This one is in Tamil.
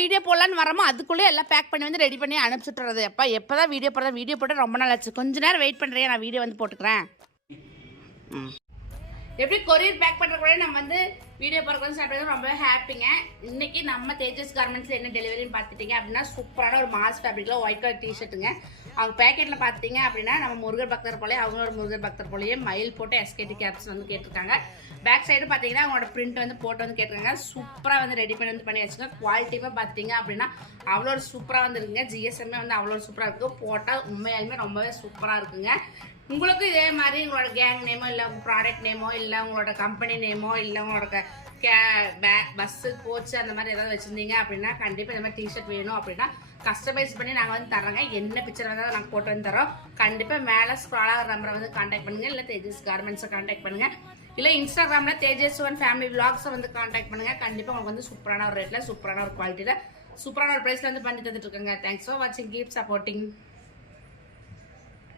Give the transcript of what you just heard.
வீடியோ போடலான்னு வரமோ அதுக்குள்ளே எல்லாம் பேக் பண்ணி வந்து ரெடி பண்ணி அனுப்பிச்சுட்டுறது. அப்பா எப்போ தான் வீடியோ போட்டு ரொம்ப நாள் ஆச்சு. கொஞ்ச நேரம் வெயிட் பண்ணுறேன், நான் வீடியோ வந்து போட்டுக்கிறேன். எப்படி கொரியர் பேக் பண்ணுற கூட நம்ம வந்து வீடியோ போடுறது ஸ்டார்ட் பண்ணி ரொம்ப ஹாப்பிங்க. இன்னைக்கு நம்ம தேஜஸ் கார்மெண்ட்ஸில் என்ன டெலிவரின்னு பார்த்துட்டீங்க அப்படின்னா சூப்பரான ஒரு மாஸ் ஃபேப்ரிக்கில் ஒயிட் கலர் டிஷர்ட்டுங்க. அவங்க பேக்கெட்டில் பார்த்துட்டீங்க அப்படின்னா நம்ம முருகர் பக்தர் போலேயே அவங்க ஒரு முருகர் பக்தர் போலேயே மயில் போட்டு எஸ்கேடி கேப்ஸ் வந்து கேட்டிருக்காங்க. பேக் சைடு பார்த்தீங்கன்னா அவங்களோட பிரிண்ட் வந்து போட்டு வந்து கேட்டிருக்காங்க. சூப்பராக வந்து ரெடி பண்ணி வச்சுங்க. குவாலிட்டியாக பார்த்தீங்க அப்படின்னா அவ்வளோ ஒரு சூப்பராக வந்து இருக்குங்க. ஜிஎஸ்எம்மே வந்து அவ்வளோ சூப்பராக இருக்குது. போட்டால் உண்மையாலுமே ரொம்பவே சூப்பராக இருக்குங்க. உங்களுக்கும் இதே மாதிரி உங்களோட கேங் நேமோ இல்லை உங்கள் ப்ராடக்ட் நேமோ இல்லை உங்களோட கம்பெனி நேமோ இல்லை உங்களோட பஸ்ஸு கோச்சு அந்த மாதிரி ஏதாவது வச்சுருந்தீங்க அப்படின்னா கண்டிப்பாக இந்த மாதிரி டிஷர்ட் வேணும் அப்படின்னா கஸ்டமைஸ் பண்ணி நாங்கள் வந்து தரோங்க. என்ன பிக்சர் வந்தாலும் நாங்கள் போட்டு வந்து தரோம். கண்டிப்பாக மேலே ஸ்க்ரால் ஆகிற நம்பரை வந்து கான்டாக்ட் பண்ணுங்கள். இல்லை தேஜஸ் கார்மெண்ட்ஸை கான்டாக்ட் பண்ணுங்கள். இல்லை இன்ஸ்டாகிராமில் தேஜஸ்1 ஃபேமிலி விளாக்ஸை வந்து கான்டாக்ட் பண்ணுங்கள். கண்டிப்பாக உங்களுக்கு வந்து சூப்பரான ஒரு ரேட்டில் சூப்பரான ஒரு குவாலிட்டியில் சூப்பரான ஒரு ப்ரைஸில் வந்து பண்ணி தந்துட்டு இருக்கோங்க. தேங்க்ஸ் ஃபார் வாட்சிங். Keep supporting.